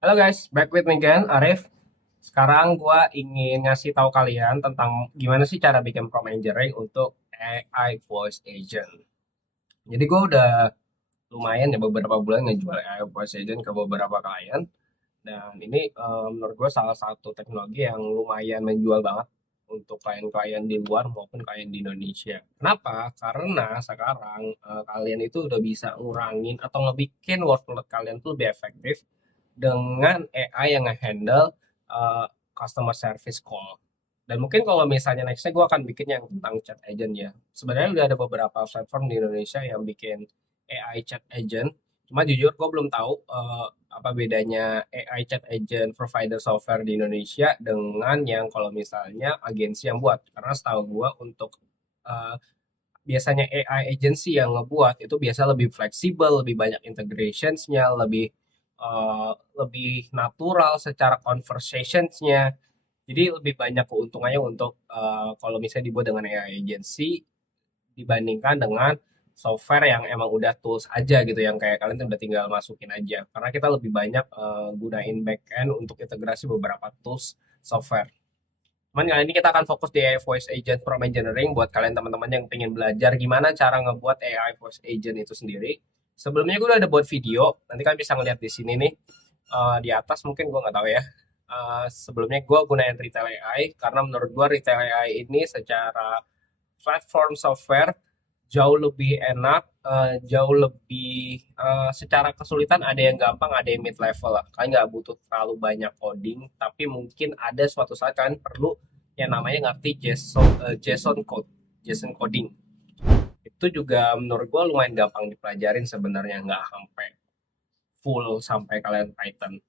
Halo guys, back with me again, Arif. Sekarang gua ingin ngasih tahu kalian tentang gimana sih cara bikin prompt engineering untuk AI voice agent. Jadi gua udah lumayan ya beberapa bulan ngejual AI voice agent ke beberapa klien. Dan ini menurut gue salah satu teknologi yang lumayan menjual banget untuk klien-klien di luar maupun klien di Indonesia. Kenapa? Karena sekarang kalian itu udah bisa ngurangin atau ngebikin workload kalian tuh lebih efektif dengan AI yang nge-handle customer service call. Dan mungkin kalau misalnya nextnya gue akan bikin yang tentang chat agent ya. Sebenarnya udah ada beberapa platform di Indonesia yang bikin AI chat agent. Cuma jujur gue belum tahu apa bedanya AI chat agent provider software di Indonesia dengan yang kalau misalnya agensi yang buat. Karena setahu gue untuk uh, biasanya AI agency yang ngebuat itu biasa lebih fleksibel, lebih banyak integrationsnya, lebih natural secara conversationsnya. Jadi lebih banyak keuntungannya untuk kalau misalnya dibuat dengan AI agency dibandingkan dengan software yang emang udah tools aja gitu yang kayak kalian tuh udah tinggal masukin aja. Karena kita lebih banyak gunain backend untuk integrasi beberapa tools software. Cuman kali ini kita akan fokus di AI voice agent prompt engineering buat kalian teman-teman yang pengen belajar gimana cara ngebuat AI voice agent itu sendiri. Sebelumnya gue udah ada buat video, nanti kalian bisa ngeliat di sini nih. Di atas mungkin gue nggak tahu ya. Sebelumnya gue gunain Retail AI karena menurut gue Retail AI ini secara platform software jauh lebih enak, jauh lebih secara kesulitan ada yang gampang, ada yang mid level lah. Kalian nggak butuh terlalu banyak coding, tapi mungkin ada suatu saat kalian perlu yang namanya ngerti JSON code, JSON coding. Itu juga menurut gue lumayan gampang dipelajarin sebenarnya, nggak sampai full sampai kalian Python.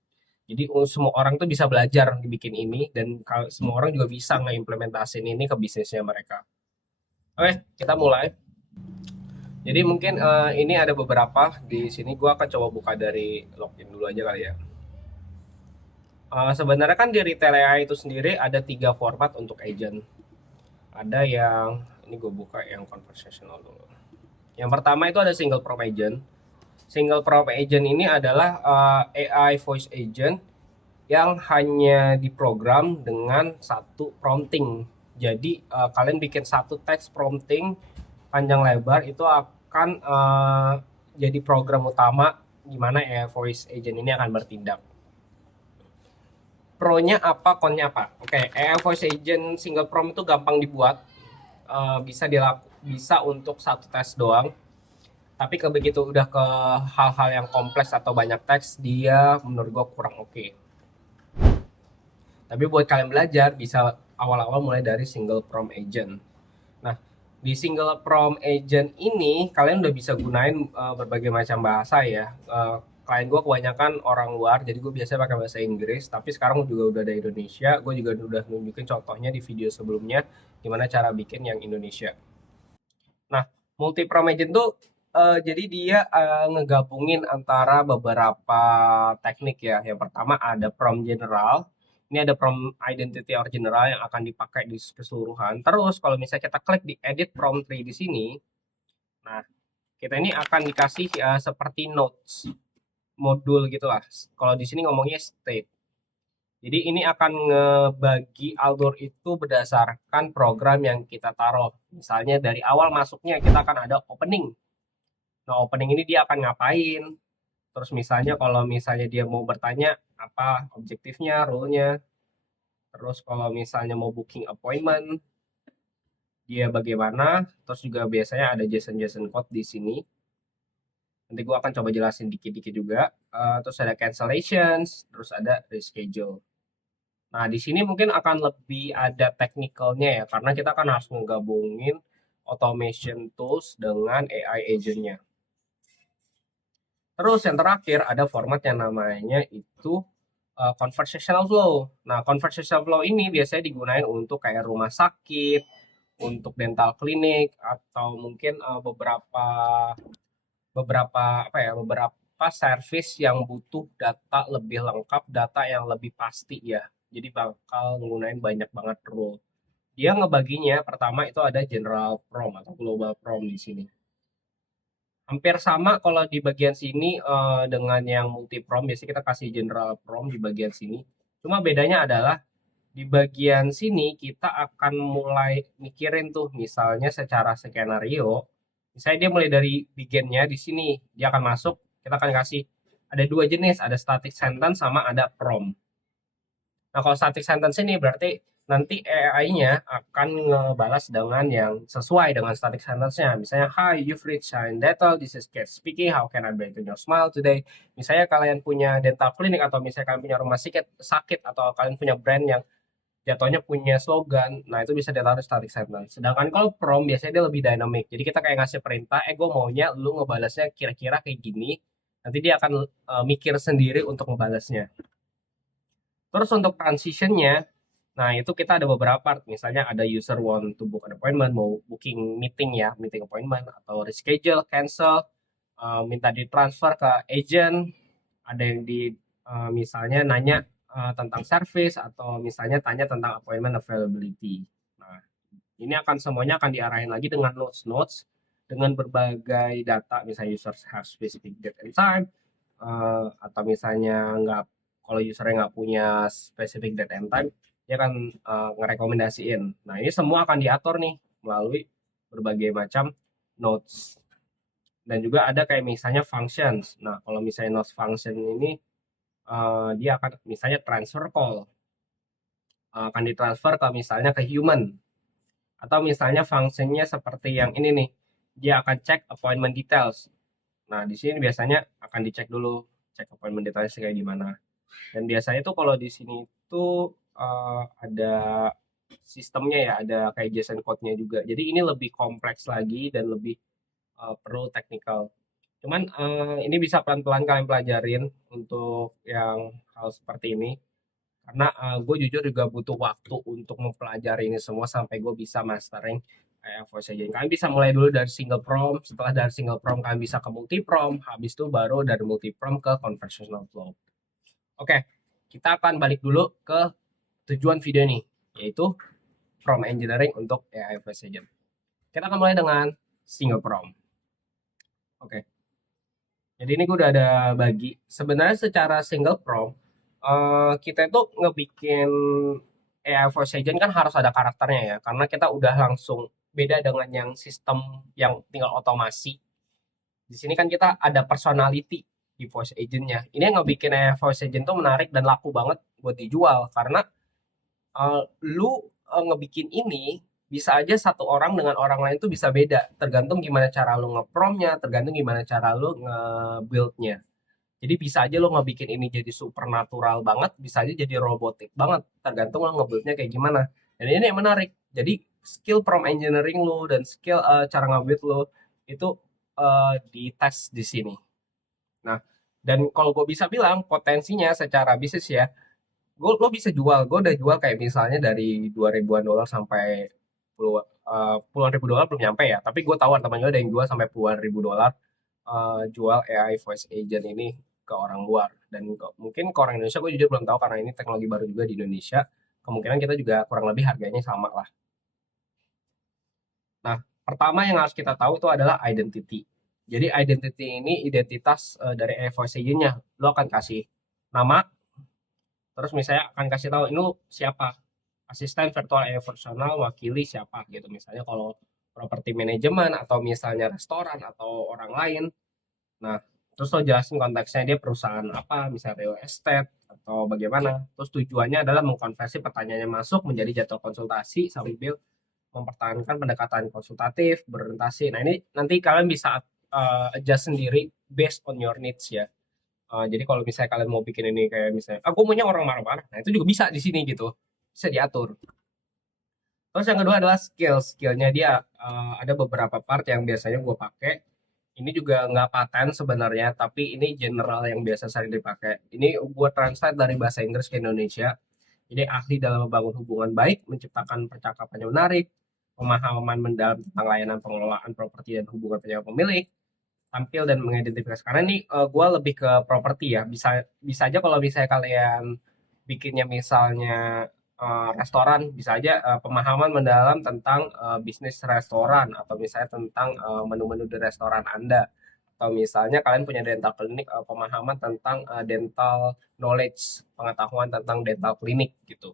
Jadi semua orang tuh bisa belajar dibikin ini dan semua orang juga bisa ngeimplementasin ini ke bisnisnya mereka. Oke, kita mulai. Jadi mungkin ini ada beberapa di sini gua akan coba buka dari login dulu aja kali ya. Sebenarnya kan di Retail AI itu sendiri ada tiga format untuk agent. Ada yang ini gue buka yang conversational dulu. Yang pertama itu ada single prompt agent. Single prompt agent ini adalah AI voice agent yang hanya diprogram dengan satu prompting. Jadi kalian bikin satu teks prompting panjang lebar itu akan jadi program utama gimana ya voice agent ini akan bertindak. Pro-nya apa, con-nya apa? Oke, AI voice agent single prompt itu gampang dibuat, bisa untuk satu tes doang. Tapi begitu udah ke hal-hal yang kompleks atau banyak teks, dia menurut gue kurang oke. Tapi buat kalian belajar bisa awal-awal mulai dari single prompt agent. Nah, di single prompt agent ini kalian udah bisa gunain berbagai macam bahasa ya. Klien gue kebanyakan orang luar, jadi gue biasanya pakai bahasa Inggris. Tapi sekarang juga udah ada Indonesia, gue juga udah nunjukin contohnya di video sebelumnya gimana cara bikin yang Indonesia. Nah, multi prompt agent tuh jadi dia ngegabungin antara beberapa teknik ya. Yang pertama ada prompt general. Ini ada prompt identity or general yang akan dipakai di keseluruhan. Terus kalau misalnya kita klik di edit prompt tree di sini, nah kita ini akan dikasih seperti notes modul gitulah. Kalau di sini ngomongnya state. Jadi ini akan ngebagi alur itu berdasarkan program yang kita taruh. Misalnya dari awal masuknya kita akan ada opening. Nah, opening ini dia akan ngapain? Terus misalnya kalau misalnya dia mau bertanya apa objektifnya, role-nya. Terus kalau misalnya mau booking appointment, dia bagaimana? Terus juga biasanya ada JSON-JSON code di sini. Nanti gue akan coba jelasin dikit-dikit juga. Terus ada cancellations, terus ada reschedule. Nah, di sini mungkin akan lebih ada technical-nya ya, karena kita kan harus menggabungin automation tools dengan AI agent-nya. Terus yang terakhir ada format yang namanya itu conversational flow. Nah, conversational flow ini biasanya digunakan untuk kayak rumah sakit, untuk dental klinik atau mungkin beberapa beberapa beberapa service yang butuh data lebih lengkap, data yang lebih pasti ya. Jadi bakal menggunakan banyak banget rule. Dia ngebaginya pertama itu ada general prompt atau global prompt di sini. Hampir sama kalau di bagian sini dengan yang multi prom, biasanya kita kasih general prom di bagian sini. Cuma bedanya adalah di bagian sini kita akan mulai mikirin tuh misalnya secara skenario. Misalnya dia mulai dari beginnya di sini, dia akan masuk, kita akan kasih ada dua jenis, ada static sentence sama ada prompt. Nah, kalau static sentence ini berarti nanti AI-nya akan ngebalas dengan yang sesuai dengan static sentence-nya. Misalnya, Hi, you've reached Shine Dental, this is Kate speaking, how can I brighten your smile today? Misalnya kalian punya dental clinic atau misalnya kalian punya rumah sakit atau kalian punya brand yang jatuhnya punya slogan, nah itu bisa ditaruh static sentence. Sedangkan kalau prompt biasanya dia lebih dynamic. Jadi kita kayak ngasih perintah, gue maunya lu ngebalasnya kira-kira kayak gini. Nanti dia akan mikir sendiri untuk ngebalasnya. Terus untuk transitionnya, nah itu kita ada beberapa part. Misalnya ada user want to book an appointment, mau booking meeting ya, meeting appointment, atau reschedule, cancel, minta ditransfer ke agent, ada yang di misalnya nanya tentang service, atau misalnya tanya tentang appointment availability. Nah, ini akan semuanya akan diarahin lagi dengan notes-notes, dengan berbagai data, misalnya users have specific date and time, atau misalnya nggak, kalau usernya nggak punya specific date and time, dia akan ngerekomendasiin. Nah, ini semua akan diatur nih melalui berbagai macam notes. Dan juga ada kayak misalnya functions. Nah, kalau misalnya notes function ini dia akan misalnya transfer call, akan ditransfer ke misalnya ke human, atau misalnya fungsinya seperti yang ini nih, dia akan cek appointment details. Nah, di sini biasanya akan dicek dulu, cek appointment details kayak gimana. Dan biasanya tuh kalau di sini tuh ada sistemnya ya, ada kayak JSON code-nya juga. Jadi ini lebih kompleks lagi dan lebih perlu teknikal. Cuman ini bisa pelan-pelan kalian pelajarin untuk yang hal seperti ini. Karena gue jujur juga butuh waktu untuk mempelajari ini semua sampai gue bisa mastering voice agent. Kalian bisa mulai dulu dari single prompt, setelah dari single prompt kalian bisa ke multi prompt, habis itu baru dari multi prompt ke conversational flow. Oke, kita akan balik dulu ke tujuan video ini, yaitu prompt engineering untuk AI voice agent. Kita akan mulai dengan single prompt. Oke, jadi ini gue udah ada bagi. Sebenarnya secara single prompt, kita itu ngebikin AI voice agent kan harus ada karakternya ya, karena kita udah langsung beda dengan yang sistem yang tinggal otomasi. Di sini kan kita ada personality di voice agentnya. Ini yang ngebikin AI voice agent tuh menarik dan laku banget buat dijual, karena lu ngebikin ini bisa aja satu orang dengan orang lain tuh bisa beda, tergantung gimana cara lu ngepromnya, tergantung gimana cara lu nge-buildnya. Jadi bisa aja lo ngebikin ini jadi supernatural banget, bisa aja jadi robotik banget, tergantung lo ngebuildnya kayak gimana. Dan ini yang menarik. Jadi skill prompt engineering lo dan skill cara ngebuild lo itu dites di sini. Nah, dan kalau gue bisa bilang potensinya secara bisnis ya, lo bisa jual. Gue udah jual kayak misalnya dari 2 ribuan dolar sampai puluhan ribu dolar belum nyampe ya. Tapi gue tahu teman gue ada yang jual sampai puluhan ribu dolar jual AI voice agent ini ke orang luar. Dan mungkin ke orang Indonesia gue jujur belum tahu karena ini teknologi baru juga di Indonesia. Kemungkinan kita juga kurang lebih harganya sama lah. Nah, pertama yang harus kita tahu itu adalah identity. Jadi identity ini identitas dari AI voice agent-nya. Lo akan kasih nama, terus misalnya akan kasih tahu ini lo siapa, asisten virtual AI personal wakili siapa gitu. Misalnya kalau properti manajemen atau misalnya restoran atau orang lain. Nah, terus lo jelasin konteksnya dia perusahaan apa, misalnya real estate atau bagaimana. Terus tujuannya adalah mengkonversi pertanyaannya masuk menjadi jadwal konsultasi sambil mempertahankan pendekatan konsultatif, berorientasi. Nah, ini nanti kalian bisa adjust sendiri based on your needs ya. Jadi kalau misalnya kalian mau bikin ini kayak misalnya, aku maunya orang marah-marah, nah itu juga bisa di sini gitu, bisa diatur. Terus yang kedua adalah skill. Skillnya dia ada beberapa part yang biasanya gue pakai. Ini juga nggak paten sebenarnya, tapi ini general yang biasa sering dipakai. Ini gue translate dari bahasa Inggris ke Indonesia. Jadi ahli dalam membangun hubungan baik, menciptakan percakapan yang menarik, pemahaman mendalam tentang layanan pengelolaan properti dan hubungan penyewa pemilik, tampil dan mengidentifikasi. Karena ini gue lebih ke properti ya. Bisa bisa aja kalau misalnya kalian bikinnya misalnya restoran, bisa aja pemahaman mendalam tentang bisnis restoran atau misalnya tentang menu-menu di restoran Anda atau misalnya kalian punya dental klinik, pemahaman tentang dental knowledge, pengetahuan tentang dental klinik gitu.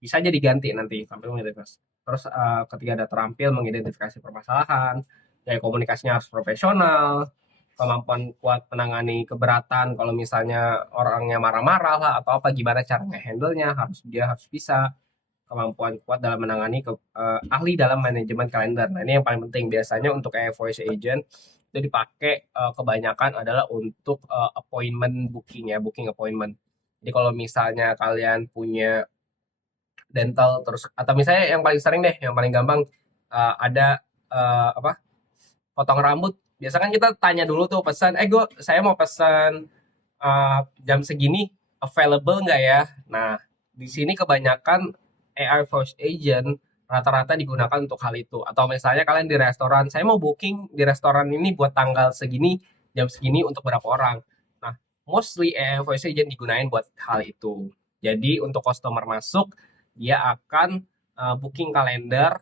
Bisa aja diganti nanti sampai mengidentifikasi. Terus ketika ada terampil mengidentifikasi permasalahan, kayak komunikasinya harus profesional, kemampuan kuat menangani keberatan kalau misalnya orangnya marah-marah lah atau apa, gimana cara nge-handle-nya, dia harus bisa kemampuan kuat dalam menangani ahli dalam manajemen kalender. Nah, ini yang paling penting biasanya untuk AI voice agent itu dipakai kebanyakan adalah untuk appointment booking ya, booking appointment. Jadi kalau misalnya kalian punya dental terus atau misalnya yang paling sering deh, yang paling gampang ada apa? Potong rambut. Biasa kan kita tanya dulu tuh pesan, saya mau pesan jam segini available nggak ya? Nah, di sini kebanyakan AI voice agent rata-rata digunakan untuk hal itu. Atau misalnya kalian di restoran, saya mau booking di restoran ini buat tanggal segini, jam segini untuk berapa orang. Nah, mostly AI voice agent digunain buat hal itu. Jadi untuk customer masuk, dia akan booking kalender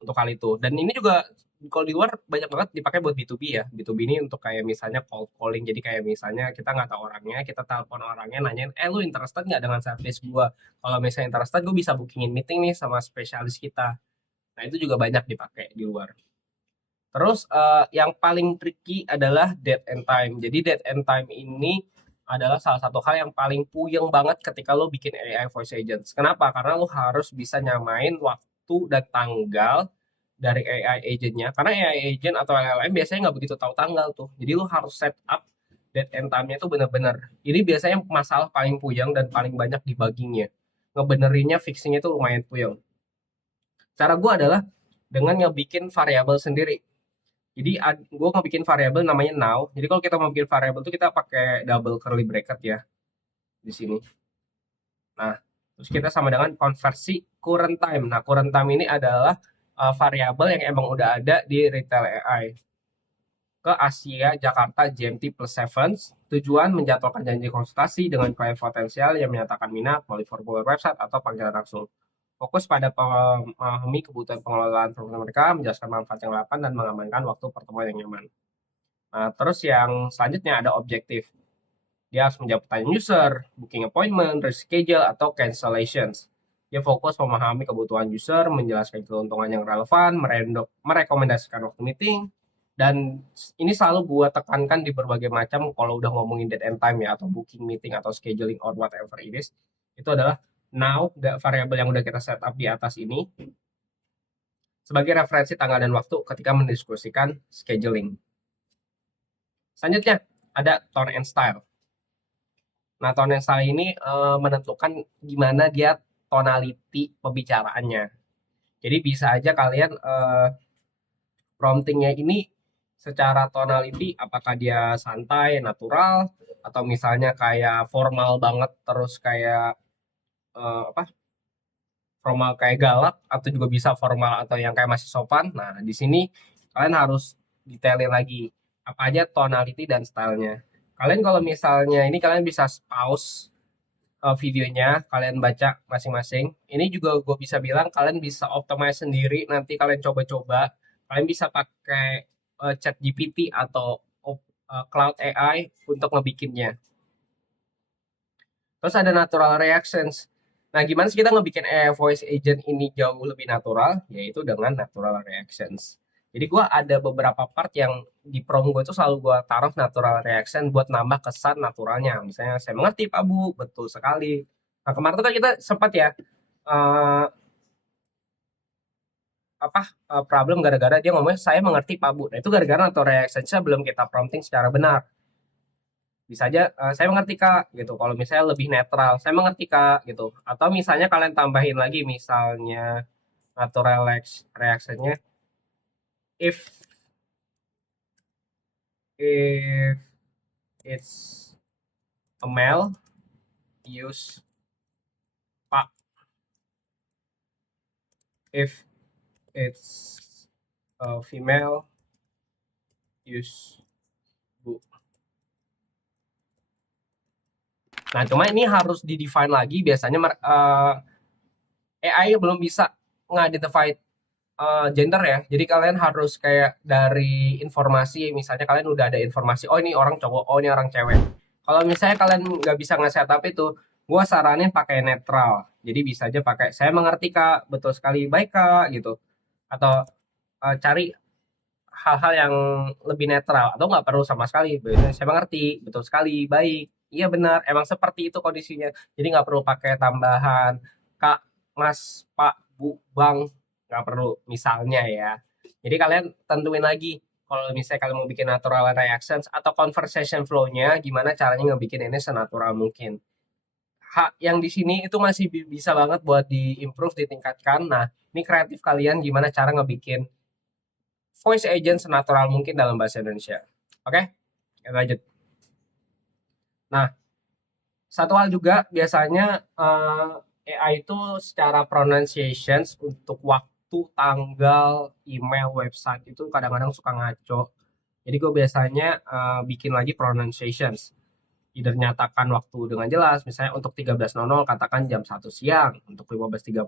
untuk hal itu. Dan ini juga kalau di luar banyak banget dipakai buat B2B ya. B2B ini untuk kayak misalnya cold calling. Jadi kayak misalnya kita nggak tahu orangnya, kita telepon orangnya nanyain, lu interested nggak dengan service gua? Kalau misalnya interested, gue bisa bookingin meeting nih sama spesialis kita. Nah itu juga banyak dipakai di luar. Terus yang paling tricky adalah date and time. Jadi date and time ini adalah salah satu hal yang paling puyeng banget ketika lo bikin AI voice agents. Kenapa? Karena lo harus bisa nyamain waktu dan tanggal dari AI agentnya. Karena AI agent atau LLM biasanya nggak begitu tahu tanggal tuh. Jadi lo harus set up date and time-nya itu bener-bener. Ini biasanya masalah paling puyeng dan paling banyak debuggingnya. Ngebenerinnya, fixingnya itu lumayan puyeng. Cara gue adalah dengan ngebikin variabel sendiri. Jadi gue ngebikin variabel namanya now. Jadi kalau kita mau bikin variabel itu kita pakai double curly bracket ya di sini. Nah, terus kita sama dengan konversi current time. Nah, current time ini adalah variabel yang emang udah ada di retail AI ke Asia Jakarta GMT plus 7. Tujuan menjadwalkan janji konsultasi dengan klien potensial yang menyatakan minat melalui formulir website atau panggilan langsung. Fokus pada memahami kebutuhan pengelolaan program mereka, menjelaskan manfaat yang relevan, dan mengamankan waktu pertemuan yang nyaman. Nah, terus yang selanjutnya ada objektif. Dia harus menjawab pertanyaan user, booking appointment, reschedule, atau cancellations. Dia fokus memahami kebutuhan user, menjelaskan keuntungan yang relevan, merekomendasikan waktu meeting, dan ini selalu gue tekankan di berbagai macam kalau udah ngomongin date and time ya, atau booking meeting, atau scheduling, or whatever it is, itu adalah now, variabel yang udah kita set up di atas ini, sebagai referensi tanggal dan waktu ketika mendiskusikan scheduling. Selanjutnya, ada tone and style. Nah, tone and style ini menentukan gimana dia tonality pembicaraannya. Jadi bisa aja kalian promptingnya ini secara tonality, apakah dia santai, natural, atau misalnya kayak formal banget, terus kayak formal kayak galak, atau juga bisa formal atau yang kayak masih sopan. Nah, di sini kalian harus detailin lagi apa aja tonality dan stylenya. Kalian kalau misalnya ini kalian bisa pause videonya, kalian baca masing-masing. Ini juga gue bisa bilang kalian bisa optimize sendiri. Nanti kalian coba-coba. Kalian bisa pakai chat GPT atau Cloud AI untuk ngebikinnya. Terus ada natural reactions. Nah, gimana sih kita ngebikin AI voice agent ini jauh lebih natural? Yaitu dengan natural reactions. Jadi gue ada beberapa part yang di prom gue tuh selalu gue taruh natural reaction buat nambah kesan naturalnya. Misalnya, saya mengerti Pak Bu, betul sekali. Nah, kemarin tuh kan kita sempat ya, problem gara-gara dia ngomongnya, saya mengerti Pak Bu. Nah, itu gara-gara natural reaction belum kita prompting secara benar. Bisa aja saya mengerti Kak gitu. Kalau misalnya lebih netral, saya mengerti Kak gitu. Atau misalnya kalian tambahin lagi misalnya natural reaction-nya, if it's a male, use Pak. If it's a female, use Bu. Nah, cuma ini harus di-define lagi. Biasanya AI belum bisa nge-identify gender ya. Jadi kalian harus kayak dari informasi, misalnya kalian udah ada informasi, oh ini orang cowok, oh ini orang cewek. Kalau misalnya kalian nggak bisa nge-setup itu, gue saranin pakai netral. Jadi bisa aja pakai saya mengerti kak, betul sekali baik kak gitu. Atau cari hal-hal yang lebih netral atau nggak perlu sama sekali. Biasanya saya mengerti, betul sekali, baik. Iya benar, emang seperti itu kondisinya. Jadi nggak perlu pakai tambahan kak, mas, pak, bu, bang, nggak perlu. Misalnya ya. Jadi kalian tentuin lagi kalau misalnya kalian mau bikin natural reactions atau conversation flow-nya, gimana caranya ngebikin ini senatural mungkin. Hak yang di sini itu masih bisa banget buat di-improve, ditingkatkan. Nah, ini kreatif kalian gimana cara ngebikin voice agent senatural mungkin dalam bahasa Indonesia. Oke, kita lanjut. Nah, satu hal juga biasanya AI itu secara pronunciations untuk waktu, tanggal, email, website itu kadang-kadang suka ngaco. Jadi gue biasanya bikin lagi pronunciations. Either nyatakan waktu dengan jelas, misalnya untuk 13.00 katakan jam 1 siang, untuk 15.30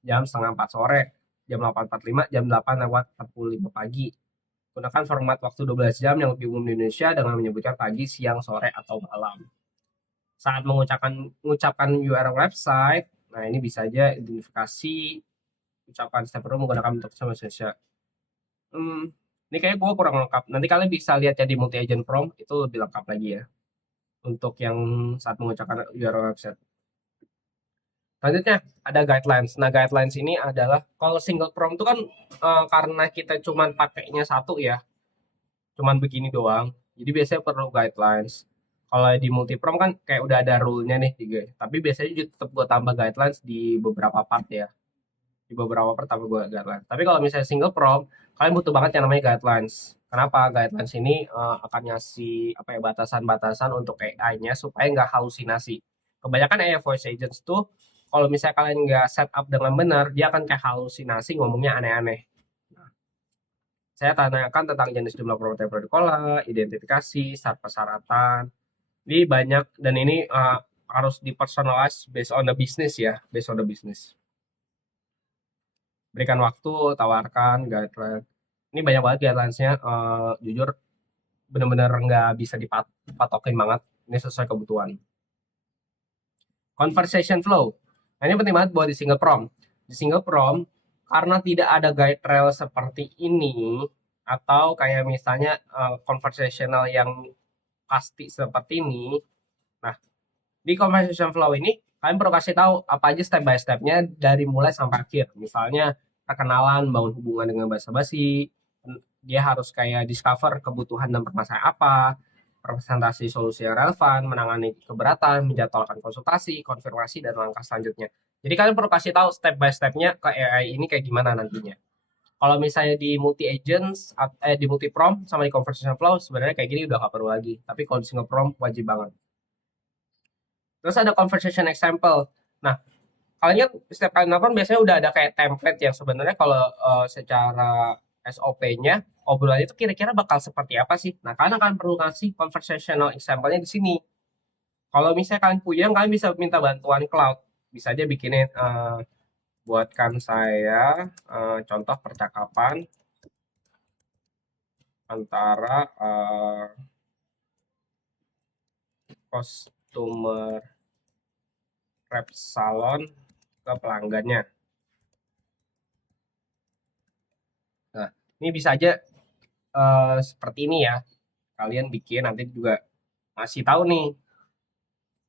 jam setengah 4 sore, jam 8.45 jam 8:45 pagi. Gunakan format waktu 12 jam yang lebih umum di Indonesia dengan menyebutkan pagi, siang, sore, atau malam. Saat mengucapkan URL website, nah ini bisa aja identifikasi ucapan step perlu menggunakan bentuk bahasa Indonesia. Ini kayaknya gue kurang lengkap. Nanti kalian bisa lihat ya di multi agent prompt itu lebih lengkap lagi ya untuk yang saat mengucapkan URL website. Selanjutnya ada guidelines. Nah guidelines ini adalah kalau single prompt itu kan karena kita cuman pakainya satu ya, cuman begini doang. Jadi biasanya perlu guidelines. Kalau di multi prompt kan kayak udah ada rule-nya nih tiga. Tapi biasanya juga tetap gue tambah guidelines di beberapa part ya. Di beberapa part tambah gue guidelines. Tapi kalau misalnya single prompt, kalian butuh banget yang namanya guidelines. Kenapa? Guidelines ini akan ngasih apa ya batasan-batasan untuk AI-nya supaya nggak halusinasi. Kebanyakan AI voice agents tuh kalau misalnya kalian nggak set up dengan benar, dia akan kayak halusinasi ngomongnya aneh-aneh. Saya tanyakan tentang jenis jumlah properti protokola, identifikasi, syarat persyaratan. Ini banyak dan ini harus dipersonalize based on the business ya, based on the business. Berikan waktu, tawarkan guideline. Ini banyak banget guidelines-nya. Jujur benar-benar nggak bisa dipatokin banget. Ini sesuai kebutuhan. Conversation flow. Nah, ini penting banget buat di single prompt. Di single prompt, karena tidak ada guide rail seperti ini, atau kayak misalnya conversational yang pasti seperti ini. Nah, di conversation flow ini, kalian perlu kasih tahu apa aja step by step-nya dari mulai sampai akhir. Misalnya, perkenalan, bangun hubungan dengan basa-basi, dia harus kayak discover kebutuhan dan permasalahan apa, presentasi solusi yang relevan, menangani keberatan, menjadwalkan konsultasi, konfirmasi, dan langkah selanjutnya. Jadi kalian perlu kasih tahu step by step-nya ke AI ini kayak gimana nantinya. Kalau misalnya di multi agents, di multi prompt sama di conversation flow, sebenarnya kayak gini udah gak perlu lagi. Tapi kalau di single prompt wajib banget. Terus ada conversation example. Nah, kalian setiap kali nelfon biasanya udah ada kayak template yang sebenarnya kalau secara SOP-nya obrolannya itu kira-kira bakal seperti apa sih? Nah, kalian akan perlu kasih conversational example-nya di sini. Kalau misalnya kalian puyeng, kalian bisa minta bantuan cloud. Bisa aja bikinin buatkan saya contoh percakapan antara customer rep salon ke pelanggannya. Nah, ini bisa aja seperti ini ya. Kalian bikin nanti juga ngasih tahu nih.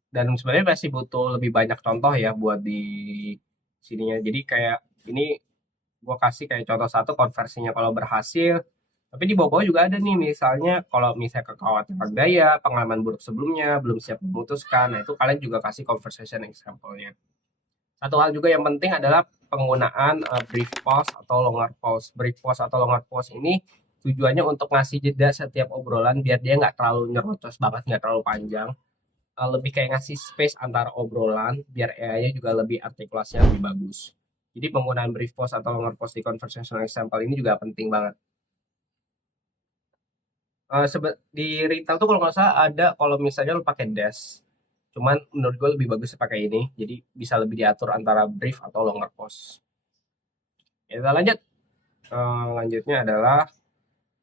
Dan sebenarnya masih butuh lebih banyak contoh ya buat di sininya. Jadi kayak ini gue kasih kayak contoh satu konversinya kalau berhasil. Tapi di bawah-bawah juga ada nih misalnya kalau misalnya kekhawatiran biaya, pengalaman buruk sebelumnya, belum siap memutuskan. Nah itu kalian juga kasih conversation example-nya. Satu hal juga yang penting adalah penggunaan brief pause atau longer pause. Brief pause atau longer pause ini tujuannya untuk ngasih jeda setiap obrolan biar dia nggak terlalu nyerocos banget, nggak terlalu panjang. Lebih kayak ngasih space antara obrolan biar AI-nya juga lebih artikulasinya lebih bagus. Jadi penggunaan brief pause atau longer pause di conversational example ini juga penting banget. Di retail tuh kalau nggak salah ada kalau misalnya lo pakai dash. Cuman menurut gue lebih bagus pakai ini. Jadi bisa lebih diatur antara brief atau longer pause. Kita lanjut. Lanjutnya adalah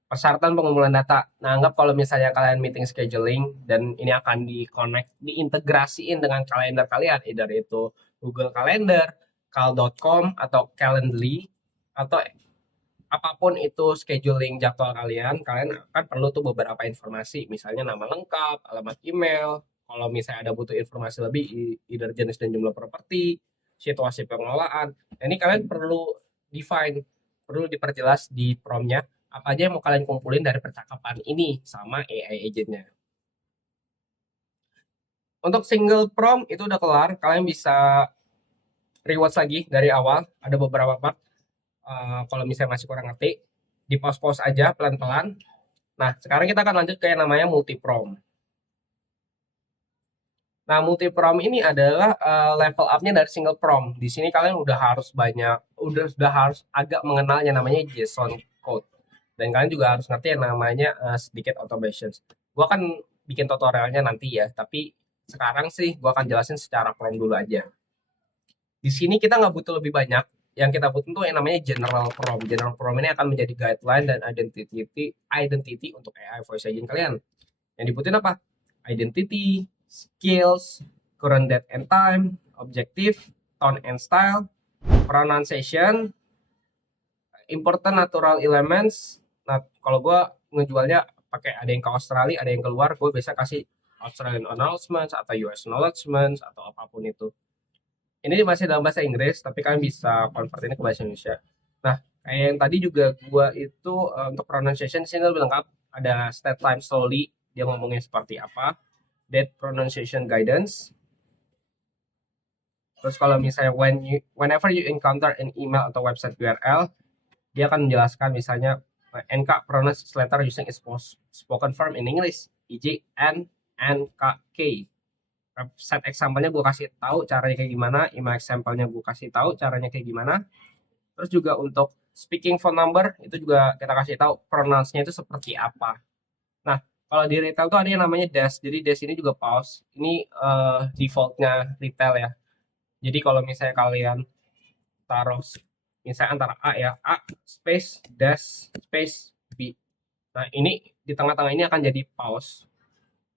persyaratan pengumpulan data. Nah, anggap kalau misalnya kalian meeting scheduling dan ini akan di-connect, diintegrasiin dengan kalender kalian, either itu Google Calendar, cal.com, atau Calendly, atau apapun itu scheduling jadwal kalian, kalian akan perlu tuh beberapa informasi, misalnya nama lengkap, alamat email, kalau misalnya ada butuh informasi lebih, either jenis dan jumlah properti, situasi pengelolaan. Nah, ini kalian perlu define, perlu diperjelas di prompt-nya, apa aja yang mau kalian kumpulin dari percakapan ini sama AI agentnya. Untuk single prompt itu udah kelar, kalian bisa rewards lagi dari awal, ada beberapa part. Kalau misalnya masih kurang ngerti, di pause-pause aja pelan-pelan. Nah, sekarang kita akan lanjut ke yang namanya multi-prompt. Nah, multi-prompt ini adalah level up-nya dari single prompt. Di sini kalian udah harus sudah harus agak mengenal yang namanya JSON code. Dan kalian juga harus ngerti yang namanya sedikit automations. Gua akan bikin tutorialnya nanti ya, tapi sekarang sih gua akan jelasin secara prompt dulu aja. Di sini kita nggak butuh lebih banyak. Yang kita butuh tuh yang namanya general prompt. General prompt ini akan menjadi guideline dan identity untuk AI voice agent kalian. Yang dibutuhin apa? Identity, skills, current date and time, objective, tone and style, pronunciation, important natural elements. Nah, kalau gue ngejualnya pakai ada yang ke Australia, ada yang keluar, gue biasa kasih Australian announcements atau US acknowledgements atau apapun itu. Ini masih dalam bahasa Inggris, tapi kalian bisa convert ini ke bahasa Indonesia. Nah, kayak yang tadi juga gue itu untuk pronunciation di sini lebih lengkap. Ada state time slowly, dia ngomongnya seperti apa. Date pronunciation guidance. Terus kalau misalnya whenever you encounter an email atau website URL, dia akan menjelaskan misalnya NK pronounce letter using is spoken form in English, e.g. N, K, K. Website example-nya gue kasih tahu caranya kayak gimana, email example-nya gue kasih tahu caranya kayak gimana. Terus juga untuk speaking phone number itu juga kita kasih tahu pronounce-nya itu seperti apa. Nah, kalau di retail tuh ada yang namanya dash. Jadi dash ini juga pause. Ini defaultnya retail ya. Jadi kalau misalnya kalian taruh misalnya antara A ya, A space dash space B. Nah, ini di tengah-tengah ini akan jadi pause.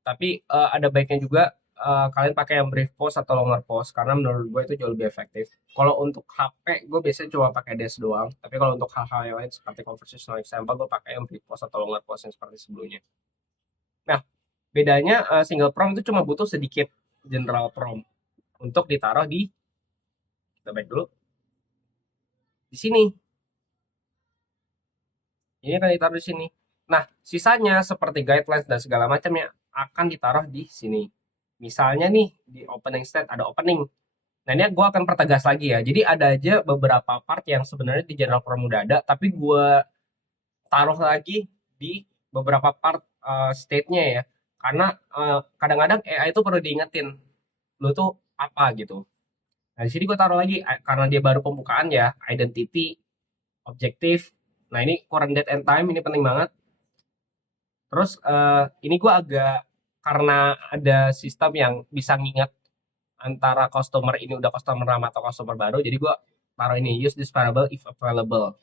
Tapi ada baiknya juga kalian pakai yang brief pause atau longer pause karena menurut gue itu jauh lebih efektif. Kalau untuk HP gue biasanya cuma pakai dash doang, tapi kalau untuk hal-hal yang lain seperti conversational example gue pakai yang brief pause atau longer pause yang seperti sebelumnya. Nah, bedanya single prompt itu cuma butuh sedikit general prompt untuk ditaruh di, kita back dulu, di sini. Ini akan ditaruh di sini. Nah, sisanya seperti guidelines dan segala macamnya akan ditaruh di sini. Misalnya nih, di opening state ada opening. Nah, ini gue akan pertegas lagi ya. Jadi ada aja beberapa part yang sebenarnya di general prompt udah ada, tapi gue taruh lagi di beberapa part state-nya ya. Karena kadang-kadang AI itu perlu diingetin, lu tuh apa gitu. Nah, di sini gue taruh lagi karena dia baru pembukaan ya, identity, objektif. Nah, ini current date and time ini penting banget. Terus ini gue agak karena ada sistem yang bisa nginget antara customer ini udah customer lama atau customer baru, jadi gue taruh ini use this variable if available.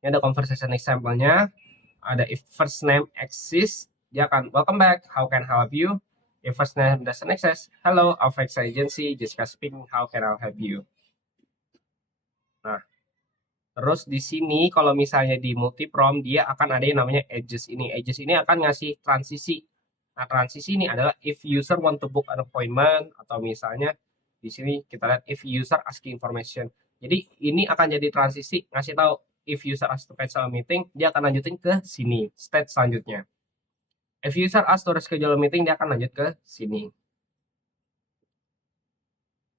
Ini ada conversation example-nya, ada if first name exists, dia akan welcome back, how can I help you? If first name doesn't exist, hello, Avex Agency, Jessica speaking, how can I help you? Nah, terus di sini kalau misalnya di multi prompt dia akan ada yang namanya edges ini. Edges ini akan ngasih transisi. Nah, transisi ini adalah if user want to book an appointment atau misalnya di sini kita lihat if user asking information. Jadi ini akan jadi transisi ngasih tahu if user ask to cancel a meeting, dia akan lanjutin ke sini, state selanjutnya. If user ask to reschedule a meeting, dia akan lanjut ke sini.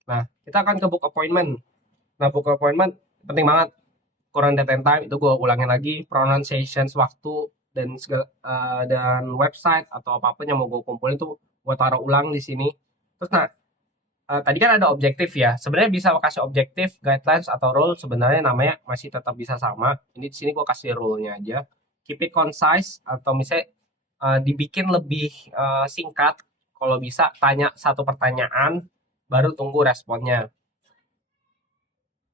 Nah, kita akan ke book appointment. Nah, book appointment penting banget. Current date and time itu gue ulangin lagi, pronunciations waktu dan segala, dan website atau apapun yang mau gue kumpulin tuh gue taruh ulang di sini. Terus nah tadi kan ada objektif ya. Sebenarnya bisa kasih objektif, guidelines atau rule sebenarnya namanya masih tetap bisa sama. Ini di sini gue kasih rule-nya aja. Keep it concise atau misalnya dibikin lebih singkat. Kalau bisa tanya satu pertanyaan baru tunggu responnya.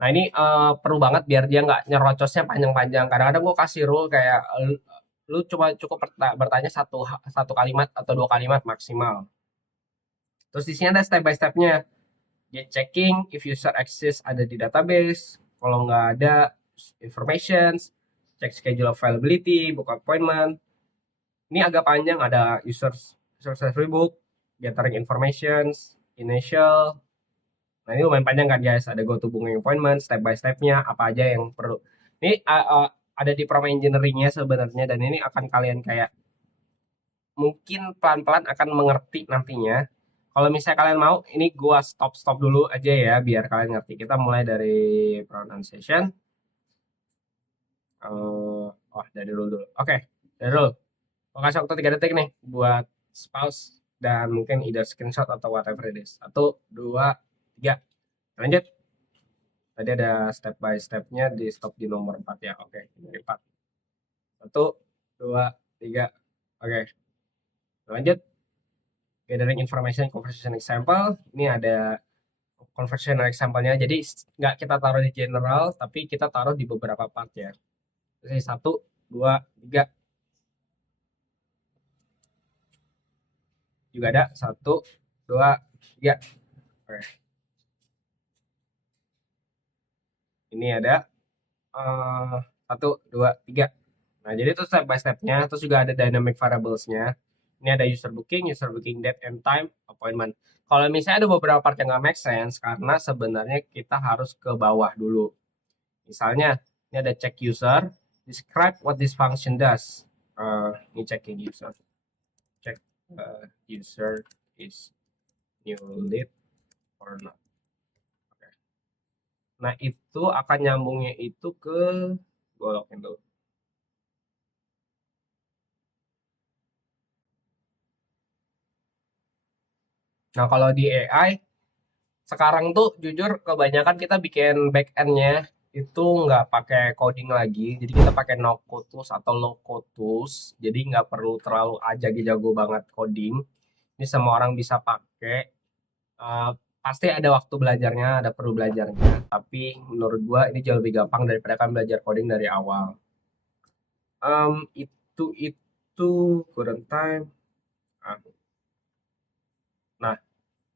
Nah ini perlu banget biar dia nggak nyerocosnya panjang-panjang. Kadang-kadang gue kasih rule kayak lu cuma cukup bertanya satu kalimat atau dua kalimat maksimal. Terus di sini ada step by stepnya. Dia checking if user access ada di database. Kalau nggak ada, informations, check schedule availability, book appointment. Ini agak panjang, ada user survey book, gathering informations, initial. Nah ini lumayan panjang kan guys, ada go to booking appointment, step by stepnya, apa aja yang perlu. Ini ada di prompt engineeringnya sebenarnya, dan ini akan kalian kayak mungkin pelan-pelan akan mengerti nantinya. Kalau misalnya kalian mau, ini gua stop dulu aja ya, biar kalian ngerti. Kita mulai dari pronunciation. Dari dulu. Oke, dari dulu. Gua kasih waktu 3 detik nih buat pause dan mungkin either screenshot atau whatever it is. 1, 2, 3. Lanjut. Tadi ada step by stepnya, di stop di nomor 4 ya. Oke, nomor 4. 1, 2, 3. Oke, lanjut. Gathering information conversation example. Ini ada conversational example-nya. Jadi nggak kita taruh di general, tapi kita taruh di beberapa part ya. Jadi 1, 2, 3. Juga ada 1, 2, 3. Oke. Ini ada 1, 2, 3. Nah, jadi itu step by stepnya. Terus juga ada dynamic variables-nya. Ini ada user booking date and time, appointment. Kalau misalnya ada beberapa part yang nggak make sense, karena sebenarnya kita harus ke bawah dulu. Misalnya, ini ada check user, describe what this function does. Ini checking user. Check user is new lead or not. Okay. Nah, itu akan nyambungnya itu ke goloknya dulu. Nah, kalau di AI, sekarang tuh jujur kebanyakan kita bikin back end-nya itu nggak pakai coding lagi. Jadi kita pakai no code tools atau low code tools. Jadi nggak perlu terlalu jago banget coding. Ini semua orang bisa pakai. Pasti ada waktu belajarnya, ada perlu belajarnya. Tapi menurut gua ini jauh lebih gampang daripada kan belajar coding dari awal. Itu current time. Nah,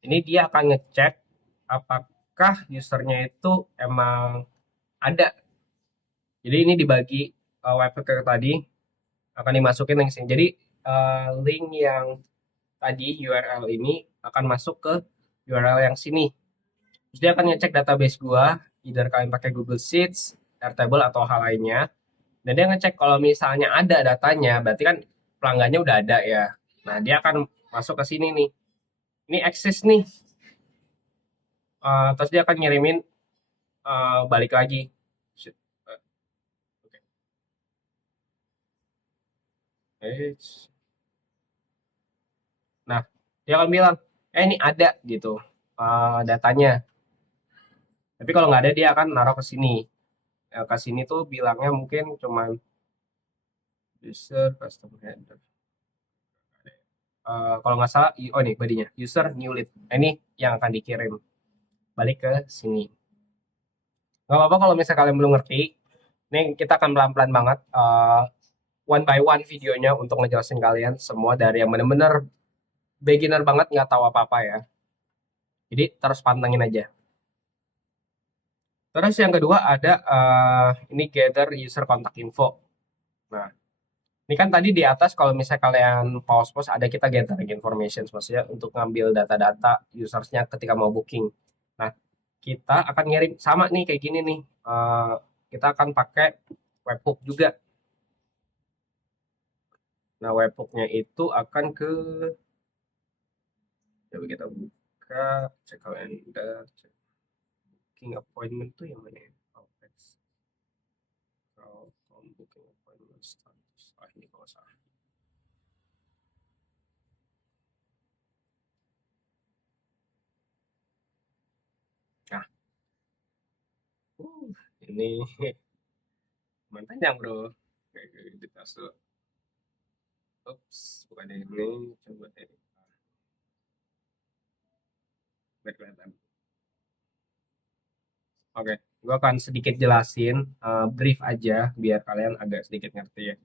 ini dia akan ngecek apakah usernya itu emang ada. Jadi ini dibagi webpack tadi akan dimasukin link sini. Jadi link yang tadi URL ini akan masuk ke URL yang sini. Terus dia akan ngecek database gua, either kalian pakai Google Sheets, Airtable atau hal lainnya. Dan dia ngecek kalau misalnya ada datanya, berarti kan pelanggannya udah ada ya. Nah, dia akan masuk ke sini nih. Ini access nih. Terus dia akan ngirimin balik lagi. Nah, dia akan bilang, ini ada gitu datanya. Tapi kalau nggak ada, dia akan naruh ke sini. Ke sini tuh bilangnya mungkin cuma user custom header. Kalau nggak salah, oh nih badinya user new lead. Ini yang akan dikirim balik ke sini. Nggak apa-apa kalau misalnya kalian belum ngerti. Ini kita akan pelan-pelan banget one by one videonya untuk ngejelasin kalian semua dari yang bener-bener beginner banget nggak tahu apa-apa ya. Jadi terus pantengin aja. Terus yang kedua ada ini gather user contact info. Nah, ini kan tadi di atas kalau misalnya kalian pause ada kita gathering information, maksudnya untuk ngambil data-data usersnya ketika mau booking. Nah, kita akan ngirim sama nih kayak gini nih. Kita akan pakai webhook juga. Nah, webhooknya itu akan ke, coba kita buka, cek kalender, cek booking appointment tuh yang mana ya? Booking appointment status. Ini kalau salah. Nah, ini panjang bro. Kita masuk. Ups, bukan ini. Coba ini. Biar kelihatan. Oke, Gue akan sedikit jelasin, brief aja biar kalian agak sedikit ngerti ya.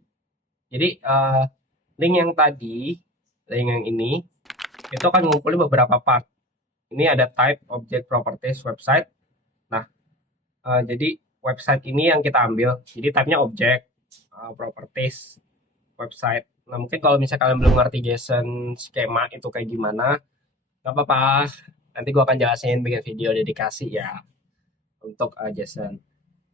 Jadi link yang tadi, link yang ini, itu akan ngumpulin beberapa part. Ini ada type, object, properties, website. Nah, jadi website ini yang kita ambil. Jadi type-nya object, properties, website. Nah, mungkin kalau misalnya kalian belum ngerti JSON skema itu kayak gimana, nggak apa-apa. Nanti gue akan jelasin bikin video dedikasi ya untuk JSON.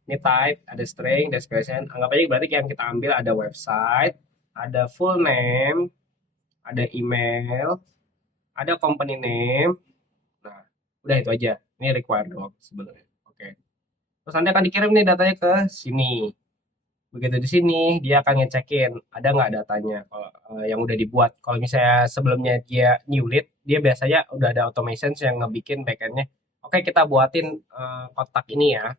Ini type, ada string, description. Anggap aja berarti yang kita ambil ada website, ada full name, ada email, ada company name. Nah, udah itu aja. Ini required doang sebenarnya. Oke. Terus nanti akan dikirim nih datanya ke sini. Begitu di sini dia akan ngecekin ada nggak datanya kalau yang udah dibuat. Kalau misalnya sebelumnya dia new lead, dia biasanya udah ada automation yang ngebikin backendnya. Oke, kita buatin kotak ini ya.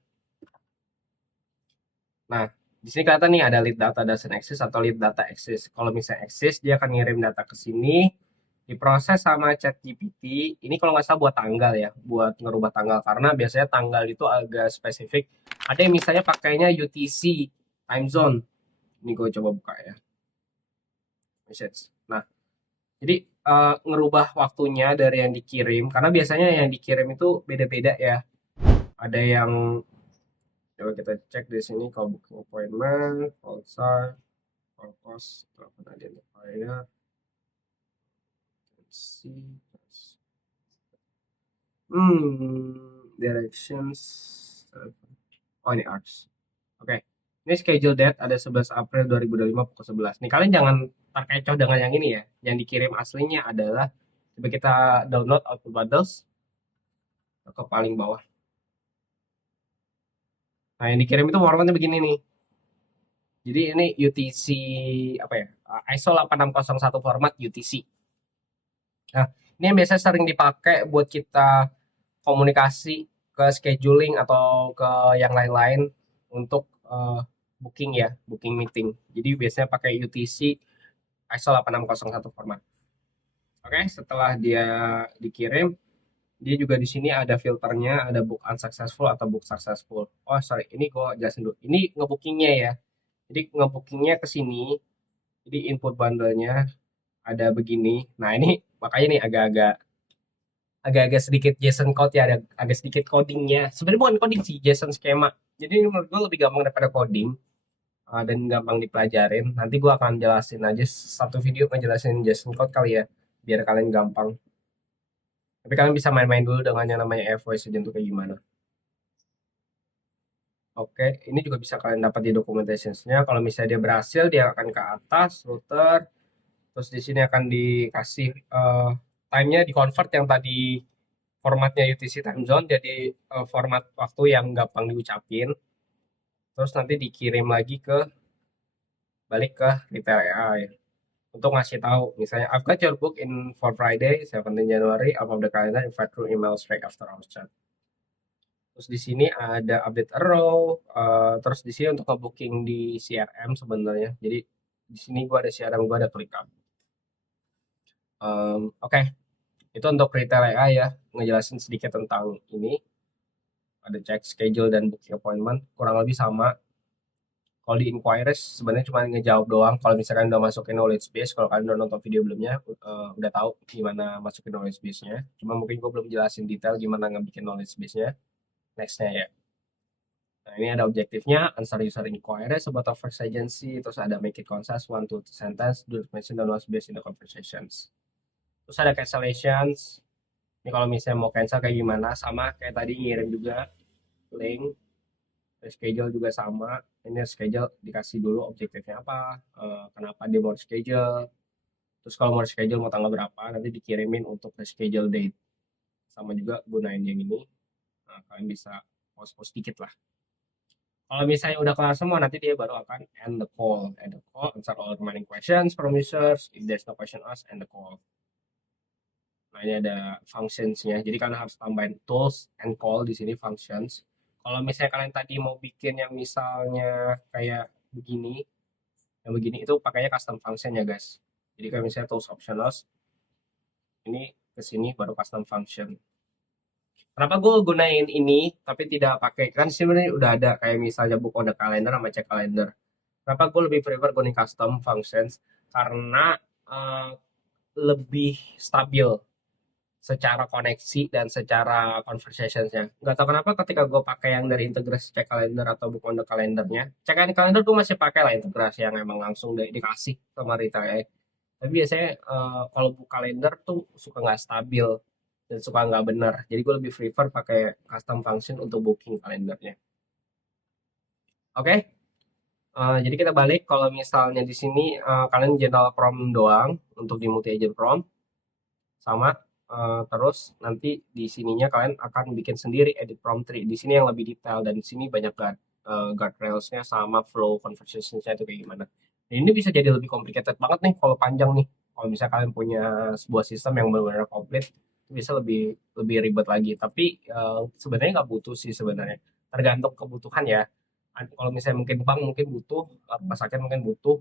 Nah, di sini kelihatan nih ada lead data doesn't exist atau lead data exist. Kalau misalnya exist, dia akan ngirim data ke sini, diproses sama ChatGPT. Ini kalau nggak salah buat tanggal ya, buat ngerubah tanggal. Karena biasanya tanggal itu agak spesifik. Ada yang misalnya pakainya UTC, time zone. Ini gue coba buka ya. Message. Nah, jadi ngerubah waktunya dari yang dikirim. Karena biasanya yang dikirim itu beda-beda ya. Ada yang coba kita cek di sini kalau booking appointment, call start, call post, telepon identifier, see, directions, oh ini arts. Oke, ini schedule date ada 11 April 2025 pukul 11. Nih kalian jangan terkecoh dengan yang ini ya. Yang dikirim aslinya adalah coba kita download output bundles ke paling bawah. Nah yang dikirim itu formatnya begini nih. Jadi ini UTC apa ya? ISO 8601 format UTC. Nah, ini yang biasanya sering dipakai buat kita komunikasi ke scheduling atau ke yang lain-lain untuk booking ya, booking meeting. Jadi biasanya pakai UTC ISO 8601 format. Oke, setelah dia dikirim, dia juga di sini ada filternya, ada book unsuccessful atau book successful. Oh, sorry, ini gue jelasin dulu. Ini ngebookingnya ya. Jadi ngebookingnya ke sini. Jadi input bundle-nya ada begini. Nah, ini makanya nih agak-agak sedikit JSON code ya, ada agak sedikit codingnya. Sebenarnya bukan coding sih, JSON skema. Jadi menurut gue lebih gampang daripada coding dan gampang dipelajarin. Nanti gue akan jelasin aja satu video ngejelasin JSON code kali ya, biar kalian gampang. Tapi kalian bisa main-main dulu dengan yang namanya voice agent itu kayak gimana. Oke, ini juga bisa kalian dapat di documentationsnya. Kalau misalnya dia berhasil, dia akan ke atas, router. Terus di sini akan dikasih time-nya di convert yang tadi formatnya UTC time zone jadi format waktu yang gampang diucapin. Terus nanti dikirim lagi ke balik ke retail AI untuk ngasih tahu misalnya I've got your book in for Friday 17 January out of the calendar in fact through email straight after our chat. Terus di sini ada update arrow, terus di sini untuk ngebooking di CRM sebenarnya. Jadi di sini gua ada CRM, gua ada ClickUp. Oke, itu untuk retail AI ya, ngejelasin sedikit tentang ini. Ada check schedule dan booking appointment, kurang lebih sama. Kalau di inquiries sebenarnya cuma ngejawab doang. Kalau misalkan udah masukin knowledge base, kalau kalian udah nonton video belumnya, udah tahu gimana masukin knowledge base-nya. Cuma mungkin gue belum jelasin detail gimana ngebikin knowledge base-nya. Next-nya ya. Nah ini ada objektifnya, answer user inquiries about a first agency, terus ada make it concise, one to two sentence, do mention the knowledge base in the conversations. Terus ada cancellations. Ini kalau misalnya mau cancel kayak gimana, sama kayak tadi ngirim juga link. Schedule juga sama. Ini schedule dikasih dulu objektifnya apa, kenapa dia mau schedule. Terus kalau mau schedule mau tanggal berapa, nanti dikirimin untuk schedule date. Sama juga gunain yang ini. Nah, kalian bisa post-post dikit lah. Kalau misalnya udah kelar semua, nanti dia baru akan end the call. End the call, answer all remaining questions from users. If there's no question asked, end the call. Nah, ini ada functions-nya. Jadi kalian harus tambahin tools and call di sini functions. Kalau misalnya kalian tadi mau bikin yang misalnya kayak begini, yang begini itu pakainya custom function ya guys. Jadi kalau misalnya tools optionals, ini ke sini baru custom function. Kenapa gue gunain ini tapi tidak pakai, kan sebenarnya udah ada kayak misalnya book on the calendar sama check calendar. Kenapa gue lebih prefer gunain custom functions? Karena eh, lebih stabil secara koneksi dan secara conversationsnya. Nggak tahu kenapa ketika gue pakai yang dari integrasi check calendar atau book on the calendarnya, check calendar gue masih pakai lah integrasi yang emang langsung dikasih sama retail ya. Tapi biasanya kalau book kalender tuh suka nggak stabil dan suka nggak benar. Jadi gue lebih prefer pakai custom function untuk booking kalendernya. Oke, jadi kita balik kalau misalnya di sini kalian general prompt doang untuk di multi agent prompt sama terus nanti di sininya kalian akan bikin sendiri edit prompt tree. Di sini yang lebih detail dan di sini banyak guardrailsnya sama flow conversationsnya itu kayak gimana. Dan ini bisa jadi lebih complicated banget nih kalau panjang nih. Kalau misalnya kalian punya sebuah sistem yang benar-benar komplit, itu bisa lebih lebih ribet lagi. Tapi sebenarnya nggak butuh sih sebenarnya. Tergantung kebutuhan ya. Kalau misalnya mungkin bank mungkin butuh, rumah sakit mungkin butuh.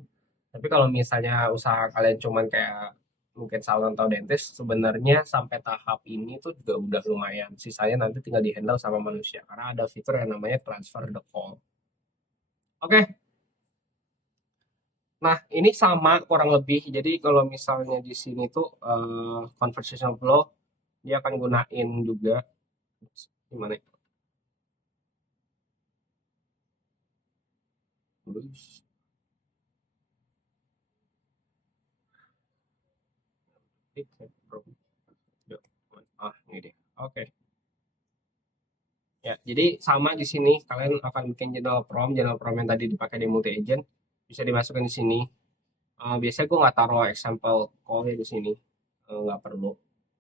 Tapi kalau misalnya usaha kalian cuman kayak mungkin salon atau dentist, sebenarnya sampai tahap ini tuh juga udah lumayan. Sisanya nanti tinggal dihandle sama manusia karena ada fitur yang namanya transfer the call. Oke, nah ini sama kurang lebih. Jadi kalau misalnya di sini tuh conversation flow dia akan gunain juga gimana ya? Terus, ini deh. Oke. Ya, jadi sama di sini kalian akan bikin general prompt yang tadi dipakai di multi agent bisa dimasukkan di sini. Biasanya gue nggak taruh example call di sini, nggak perlu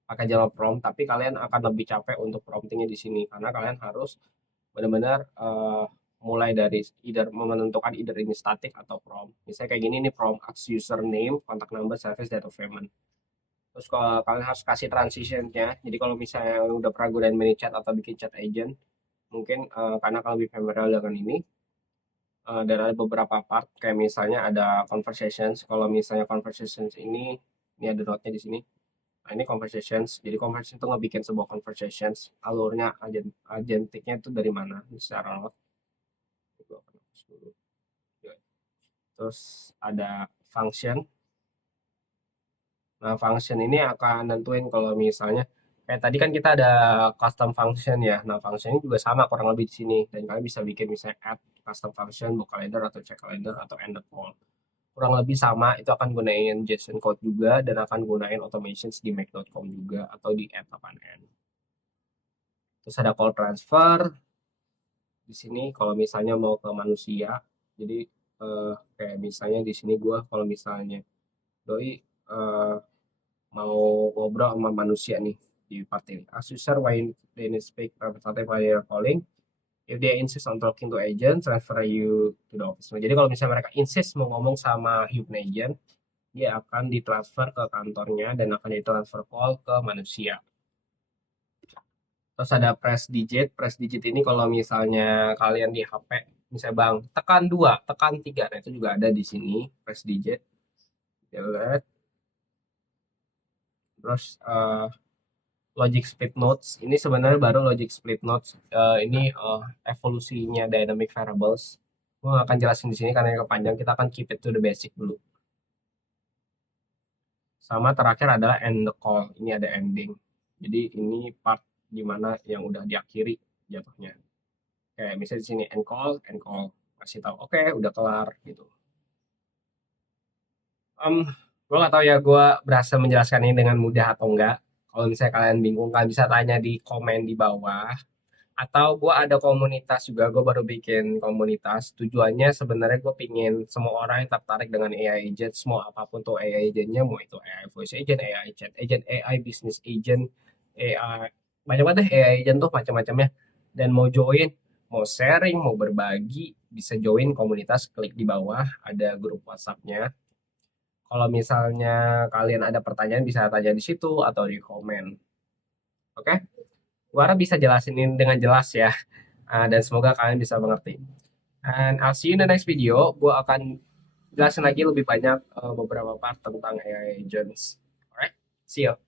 pakai general prompt, tapi kalian akan lebih capek untuk promptingnya di sini karena kalian harus benar-benar mulai dari menentukan either ini static atau prompt. Misalnya kayak gini nih prompt as username, contact number, service, date of payment. Terus kalau kalian harus kasih transitionnya, jadi kalau misalnya udah pernah gunain ManyChat atau bikin chat agent, mungkin karena kalau lebih familiar dengan ini, dan ada beberapa part kayak misalnya ada conversations. Kalau misalnya conversations ini ada note-nya di sini. Nah, ini conversations. Jadi conversation itu ngebikin sebuah conversations, alurnya agentiknya itu dari mana secara not. Terus ada function. Nah, function ini akan nentuin kalau misalnya kayak tadi kan kita ada custom function ya. Nah, function ini juga sama kurang lebih di sini dan kalian bisa bikin misalnya add custom function, book calendar atau check calendar atau end the call. Kurang lebih sama, itu akan gunain JSON code juga dan akan gunain automations di make.com juga atau di app.n. Terus ada call transfer di sini kalau misalnya mau ke manusia. Jadi kayak misalnya di sini gua kalau misalnya doi eh, mau ngobrol sama manusia nih di part ini. As user when they need speak representative while you're calling, if they insist on talking to agent, transfer you to the office. Nah, jadi kalau misalnya mereka insist mau ngomong sama human agent, dia akan ditransfer ke kantornya dan akan ditransfer call ke manusia. Terus ada press digit ini kalau misalnya kalian di HP, misalnya bang, tekan 2, tekan 3, nah itu juga ada di sini, press digit. Lihat. Terus logic split nodes, ini sebenarnya baru logic split nodes. Ini evolusinya dynamic variables. Gue akan jelasin di sini karena yang kepanjang, kita akan keep it to the basic dulu. Sama terakhir adalah end the call. Ini ada ending. Jadi ini part dimana yang udah diakhiri jatuhnya. Kayak misalnya di sini end call, kasih tahu oke, udah kelar gitu. Gue gak tahu ya gue berhasil menjelaskan ini dengan mudah atau enggak. Kalau misalnya kalian bingung, kalian bisa tanya di komen di bawah. Atau gue ada komunitas juga, gue baru bikin komunitas. Tujuannya sebenarnya gue pingin semua orang yang tertarik dengan AI agent, semua apapun tuh AI agentnya, mau itu AI voice agent, AI chat agent, AI business agent, AI banyak banget deh AI agent tuh macam-macamnya. Dan mau join, mau sharing, mau berbagi, bisa join komunitas. Klik di bawah, ada grup WhatsApp-nya. Kalau misalnya kalian ada pertanyaan bisa tanya di situ atau di komen. Oke? Gue harap bisa jelasin ini dengan jelas ya. Dan semoga kalian bisa mengerti. And I'll see you in the next video. Gue akan jelasin lagi lebih banyak beberapa part tentang AI agents. Alright, see you.